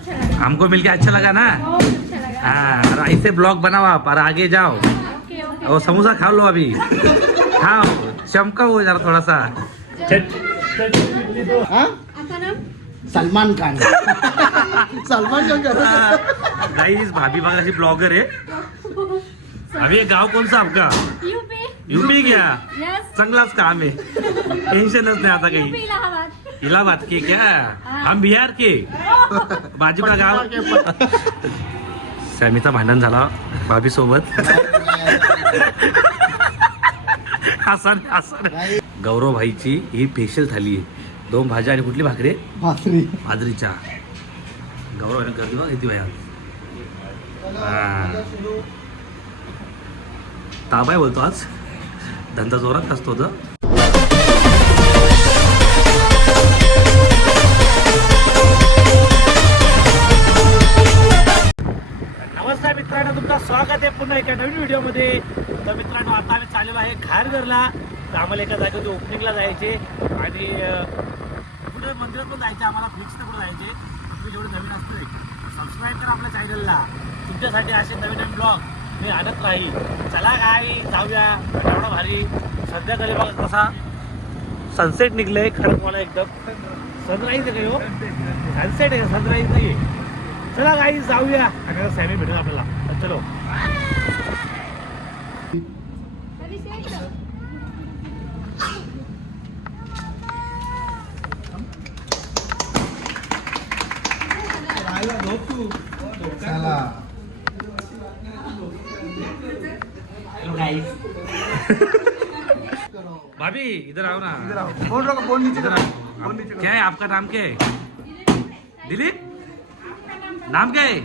अच्छा लगा। हमको मिलके अच्छा लगा ना। बहुत अच्छा लगा। हाँ, और ऐसे ब्लॉग बनाओ आप और आगे जाओ। Okay okay. और समोसा खा लो अभी। खाओ, चमका हो जरा थोड़ा सा। हाँ? आपका नाम? सलमान खान. सलमान खान का. गाइस भाभी बघाची ब्लॉगर आहे. अभी ये गाव कौन सा आपका? यूपी। यूपी क्या? यस। चांगलाच काम आहे. टेन्शनच नाही आता यूपी काही. इलाहाबाद। इलाहाबाद के क्या? हम बिहार के. बाजू का गाव. सॅमीचा भांडण झाला भाभी सोबत. हसन. गौरव भाईची ही स्पेशल थाली आहे. 2 भाज्या आणि कुठली भाकरी? भाकरी. बाजरीच्या. गौरव गर्दी बघ किती वेळा. ताबाय बोलतो आज. धंदा जोरात असतो तर. नमस्कार मित्रांनो, तुमचं स्वागत आहे पुन्हा एका नवीन व्हिडिओमध्ये. तर मित्रांनो, आता आम्ही चाललेलो आहे खारघरला. तर आम्हाला एका जागेवर ओपनिंगला जायचे आणि कुठे मंदिरात पण जायचे. आम्हाला फिक्स तर कुठे जायचे. तुम्ही जेवढे नवीन असतील सबस्क्राईब करा आपल्या चॅनलला. तुमच्यासाठी असे नवीन ब्लॉग मी आणत राहील. चला काय जाऊया. एवढा भारी संध्याकाळी बघा कसा सनसेट निघलंय. खडकवाला एकदम. सनराईज आहे हो. सनसेट आहे, सनराईज नाही आहे. चला काही जाऊया. आणि सॅमी भेटेल आपल्याला. चलो. चला. भाभी इधर आओ ना. फोन रखो, फोन नीचे इधर करो. आओ. क्या है आपका नाम? क्या है? दिलीप. नाम क्या है?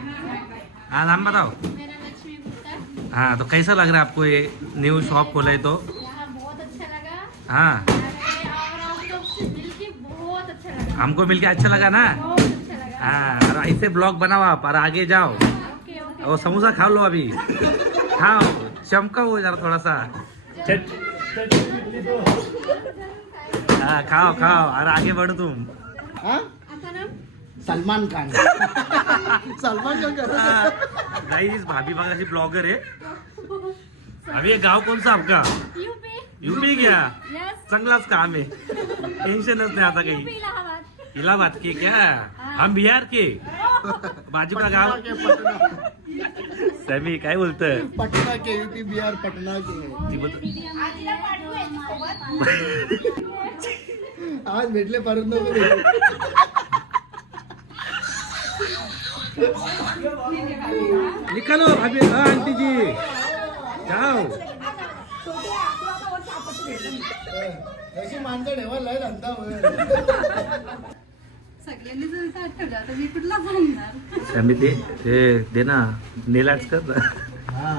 हाँ नाम बताओ. मेरा लक्ष्मी गुप्ता। हाँ, तो कैसा लग रहा है आपको ये न्यू शॉप खोला है तो? यहाँ बहुत अच्छा लगा। हाँ, और आप लोग से मिलके बहुत अच्छा लगा। हमको मिलके अच्छा लगा ना. बहुत अच्छा लगा। हाँ, और ऐसे ब्लॉग बनाओ आप और आगे जाओ. Okay okay. और समोसा खा लो अभी. खाओ, चमका हो जरा थोड़ा सा. हाँ, खाओ और आगे बढ़ो तुम. हाँ? आपका नाम? सलमान खान. सलमान खान का. गाइस भाभी बघाची ब्लॉगर आहे. अभी ये गाव कौन सा आपका? यूपी। यूपी क्या? यस। चांगलाच काम आहे. टेन्शनच नाही आता यूपी काही. इलाहाबाद। इलाहाबाद के क्या? हम बिहार के. बाजू का गाव. सॅमी काय बोलतोय? पटना के. यूपी बिहार पटना के. ती बोलतो आज भेटले परत नको भेटू. निकालो भाभी. हाँ आंटी जी जाओ. अशी माणसं ठेवायला लय धंदा होय. सगळ्यांनी जर इथं आठवलं तर मी कुठला सांगणार. सॅमी ते दे ना. नेल आर्ट्स कर ना. हा.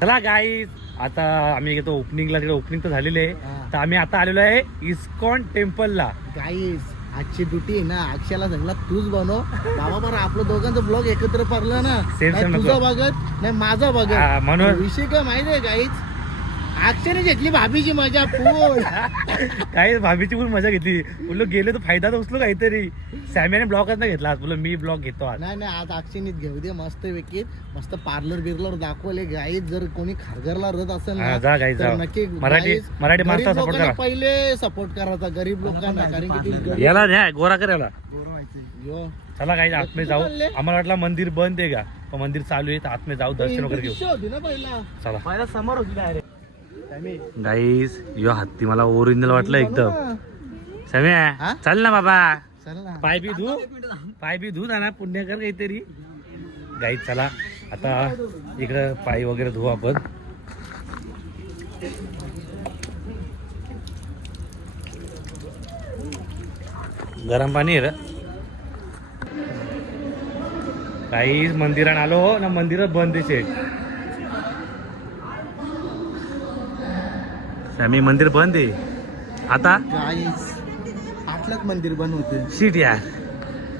चला गाईज, आता आम्ही घेतो ओपनिंगला. तिकडे ओपनिंग तर झालेली आहे. तर आम्ही आता आलेलो आहे इस्कॉन टेम्पलला. गाईस आजची ड्युटी आहे ना. अक्षयाला सांगला तूच बनव बाबा. बरं आपलं दोघांचं ब्लॉग एकत्र पडलं ना. सेम नाही नको. तुझं बघत नाही माझं हा, बघत. म्हणून विषय काय माहिती आहे गाईच. अक्षयने घेतली भाभीची मजा फुल. काय भाभीची पण मजा घेतली. बोललो गेलो तर फायदा तर उचलो काहीतरी. सॅमीने ब्लॉगच नाही घेतला आज. बोललो मी ब्लॉग घेतो आज. नाही नाही आज अक्षयनीच घेऊ दे. मस्त वेकीत मस्त पार्लर बिर्लर दाखवले. गाईत जर कोणी खारघरला रथ असेल हा, ना जा गाईज तर जा. नक्की मराठी गाईज, माणसाला गरीब सपोर्ट लोकांना करा. पहिले सपोर्ट करायचा गरीब लोकांना. कारण की ती गरीब- याला न्या गोरा कर याला. यो. चला काही आतमध्ये जाऊ. आम्हाला वाटलं मंदिर बंद आहे का, पण मंदिर चालू आहे. तर आतमध्ये जाऊ, दर्शन वगैरे घेऊ. दिशा होती ना पहिला. चला पहिला समोर होती डायरेक्ट. गाईस, यो हत्ती मला ओरिजिनल वाटलं एकदम. सॅमी हा? चल ना बाबा. चल ना. पाय बी धू ना. पुण्य कर काहीतरी. गाईस चला आता इकडं पाय वगैरे धुवू आपण. गरम पाणी आहे रे. काही मंदिरात आलो ना. मंदिरात बंद आहे. सॅमी मंदिर बंद आहे आता. गाईस आतलंच मंदिर बंद होते. शीट यार.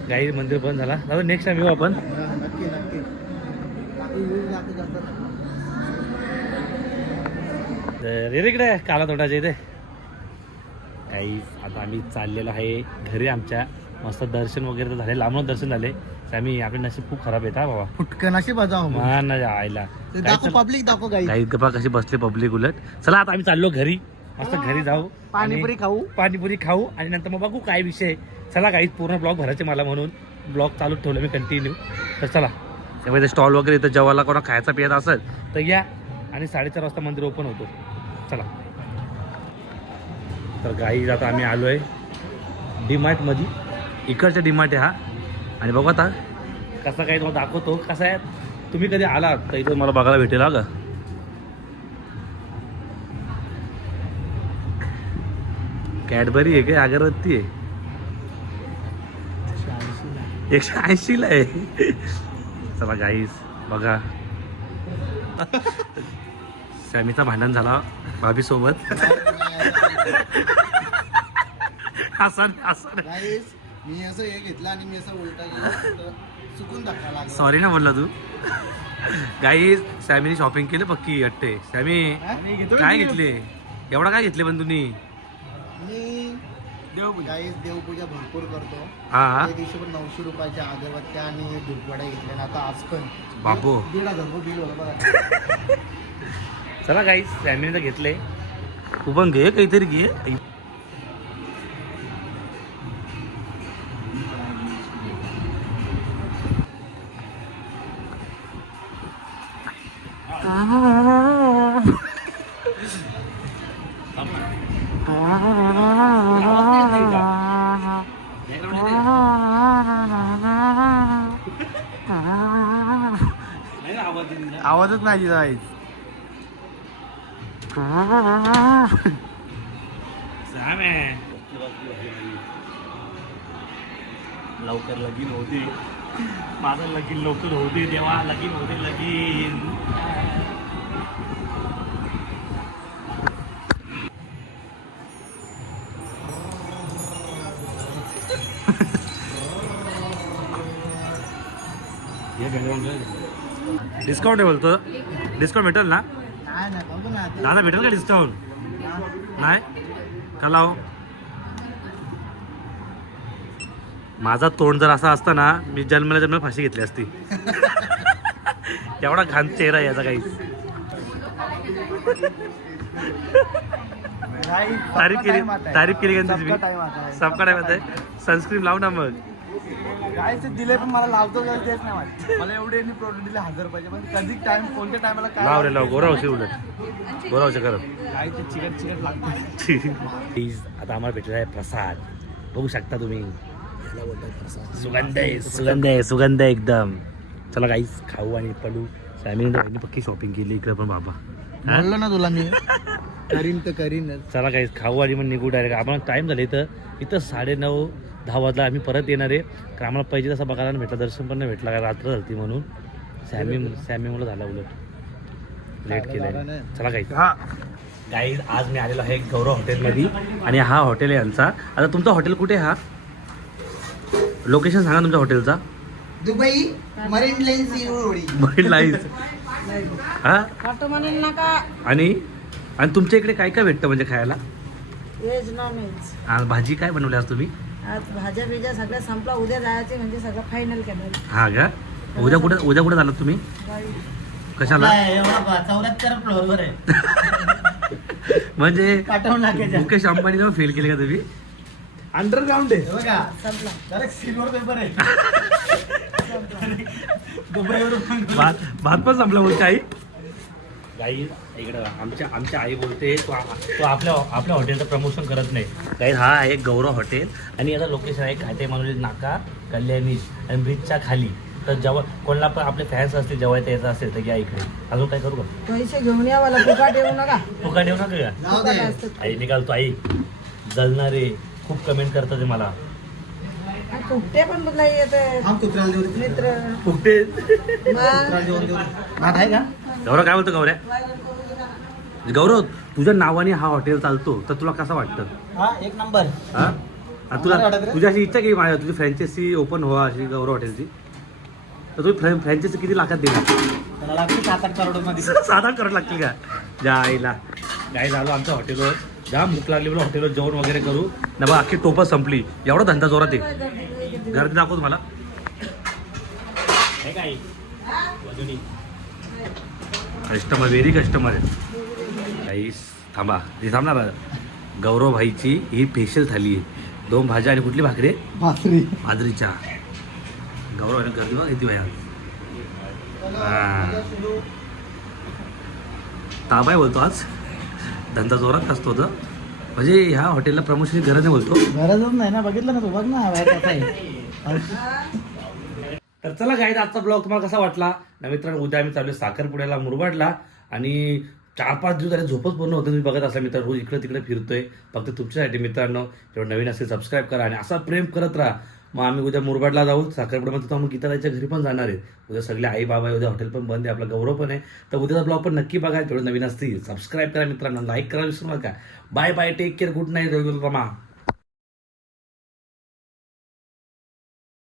गाई मंदिर बंद झाला. दादा नेक्स्ट टाइम येऊ आपण. नक्की नक्की. तर इकडे काला तोटाच्या इथे काही आता आम्ही चाललेलो आहे घरी आमच्या. मस्त दर्शन वगैरे तर झाले, लांबून दर्शन झाले. आम्ही आपले नशीब खूप खराब येत हा बाबा. फुटकन अशी बजाव मा ना आयला दाखव पब्लिक दाखव गाई काही गप्पा कशी बसले पब्लिक उलट. चला आता आम्ही चाललो घरी, मस्त घरी जाऊ, पाणीपुरी खाऊ. पाणीपुरी खाऊ आणि नंतर मग बघू काय विषय. चला काही पूर्ण ब्लॉग भरायचे मला, म्हणून ब्लॉग चालू ठेवलं मी कंटिन्यू. तर चला त्यामध्ये स्टॉल वगैरे इथं जेवायला कोणा खायचा पियाचा असेल तर या. आणि 4:30 वाजता मंदिर ओपन होतो. चला तर गाई आता आम्ही आलो आहे डीमार्टमध्ये. इकडच्या डीमार्ट आहे हा. आणि बघू आता कसा काही तुम्हाला दाखवतो. कसा आहे, तुम्ही कधी आलात तर इथं मला बघायला भेटेल हा का. कॅडबरी आहे काय, अगरबत्ती आहे, 180ला आहे. चला गाईस बघा. सॅमीचा भांडण झाला भाभी सोबत. असं गाईस मी असं हे घेतलं आणि मी असं उलटा गेला, चुकून धक्का लागला. सॉरी ना बोलला तू. गाईस सॅमीने शॉपिंग केली पक्की अट्टे. सॅमी काय घेतले, एवढा काय घेतले पण तुम्ही. मी देवपूजा भरपूर करतो. हा त्या दिवशी पण 900 रुपयाच्या अगरबत्त्या आणि धूपवड्या घेतल्या. आता आज पण बापू 1,500 रुपये बिल होतं बघा. चला गाईस सॅमीने तर घेतले, तू पण घे काहीतरी घे. आवाजच नाही जायच. लवकर लगीन होते, माझं लगीन लवकर होते देवा, लगीन होते लगीन. डिस्काउंट आहे बोलतो, डिस्काउंट भेटेल ना नाही बघू ना आता. दादा, भेटेल का डिस्काउंट. नाही का लाव. माझा तोंड जर असा असता ना, मी जन्माला फाशी घेतली असती. एवढा घाण चेहरा याचा. काही तारीफ केली का तुम्ही. सबका टाइम आता आहे. सनस्क्रीन लाव ना मग. काय ते दिले पण मला लावतो तेच नाही माहिती. मला एवढे प्रोडक्ट दिले 1000 रुपयाचे, पण कधी टाइम कोणत्या टायमाला काय लाव रे लाव. गोरावशी उलट गोरावशी करत. काय ते चिकट लागतं. प्लीज आता आम्हाला भेटलेला आहे प्रसाद, बघू शकता तुम्ही. सुगंध आहे, सुगंध आहे, सुगंध आहे एकदम. चला गाईस खाऊ आणि पडू. सॅमीने पक्की शॉपिंग केली इकडे पण बाबा. म्हणलं ना तुला मी करीन तर करीन. चला गाईस खाऊ आणि मग निघू डायरेक्ट. आम्हाला टाईम झाले इथं 9:30-10 वाजला आम्ही परत येणार आहे. कारण आम्हाला पाहिजे तसं बघायला नाही भेटला, दर्शन पण नाही भेटला, काय रात्र झाली म्हणून. सॅमी मुलं झाला उलट लेट केलं. चला गाईस. हा गाईज आज मी आलेलो आहे गौरव हॉटेलमध्ये आणि हा हॉटेल आहे यांचा. आता तुमचं हॉटेल कुठे, हा लोकेशन सांगा तुमच्या हॉटेलचा. Dubai marine lines marine lines. हा आणि तुमच्या इकडे काय काय भेटतं म्हणजे खायला. Veg non veg. आज भाजी काय बनवली आज तुम्ही. आज भाज्या बिज्या सगळं संपला, उद्या जायचे म्हणजे सगळं फायनल केलं. हा का. उद्या कुठे झालात तुम्ही. कशाला. 74 फ्लोअरवर आहे. म्हणजे पाठवून टाकायच्या. मुकेश अंबानी फेल केले का तुम्ही. अंडरग्राऊंड आहे बघा. संपला. डायरेक्ट सिल्वर पेपर आहे. दुबईवरून भात पण संपला बोलते आई. गाई इकडं आमच्या आई बोलते तो आपल्या हॉटेलचं प्रमोशन करत नाही. गाई हा आहे गौरव हॉटेल आणि याचं लोकेशन आहे घाटे मानवली नाका, कल्याणी आणि ब्रिजच्या खाली. तर जेव्हा कोणाला पण आपले फॅन्स असतील, जेव्हा यायचं असेल तर या इकडे. अजून काय करू का. पैसे घेऊन या, मला फुकाट येऊ नका. फुकाट येऊ नका का. जाऊ दे. आई निघालतो. आई जलणारे खूप कमेंट करतात मला. कुठे पण नाही येते हम कुत्र्याला देऊ दे. मित्र. कुठे कुत्र्याला देऊ दे. भात आहे का. गौरव काय बोलतो. गौरव तुझ्या नावाने हा हॉटेल चालतो तर तुला कसं वाटतं. हा एक नंबर. हा आणि तुला तुझी अशी इच्छा की माझ्या तुझी फ्रँचायसी ओपन व्हा अशी गौरव हॉटेलची, तर तुम्ही फ्रँचायसी किती लाखात देणार. त्याला लागते 7-8 करोड मध्ये. 7-8 करोड लागतील का. ज्या आईला. काय झालो आमच्या हॉटेलवर जाम भूक लागली मला हॉटेलवर जेवण वगैरे करू ना बा अख्खी टोपच संपली एवढा धंदा जोरात आहे घरात दाखवतो मला काय कस्टमर व्हेरी कस्टमर आहे काही थांबा ती थांबणार गौरव भाईची ही स्पेशल थाली आहे 2 भाज्या आणि कुठली भाकरी भाकरी बाजरीच्या गौरव आणि गर्दी बघा किती भाया ताबाय बोलतो आज धंदा जोरात असतो तर म्हणजे ह्या हॉटेलला प्रमोशन गरज नाही बोलतो गरजच नाही ना बघितलं ना तू बघ ना तर चला गाईड आजचा ब्लॉग तुम्हाला कसा वाटला ना मित्रांनो उद्या आम्ही चालू साखरपुड्याला मुरबाडला आणि 4-5 दिवस झाले झोपच पूर्ण होतं तुम्ही बघत असला मित्र रोज इकडे तिकडे फिरतोय फक्त तुमच्यासाठी मित्रांनो जेव्हा नवीन असेल सबस्क्राईब करा आणि असा प्रेम करत राहा मग आम्ही उद्या मुरबाडला जाऊ साखरपुड्यामध्ये तर मग गीताताईच्या घरी पण जाणार आहे उद्या सगळे आई बाबा आहे उद्या हॉटेल पण बंद आहे आपला गौरव पण आहे तर उद्याचा ब्लॉग पण नक्की बघा तेवढं नवीन असतील सबस्क्राईब करा मित्रांनो लाईक करा विसरू नका bye bye take care good night Ravindra Rama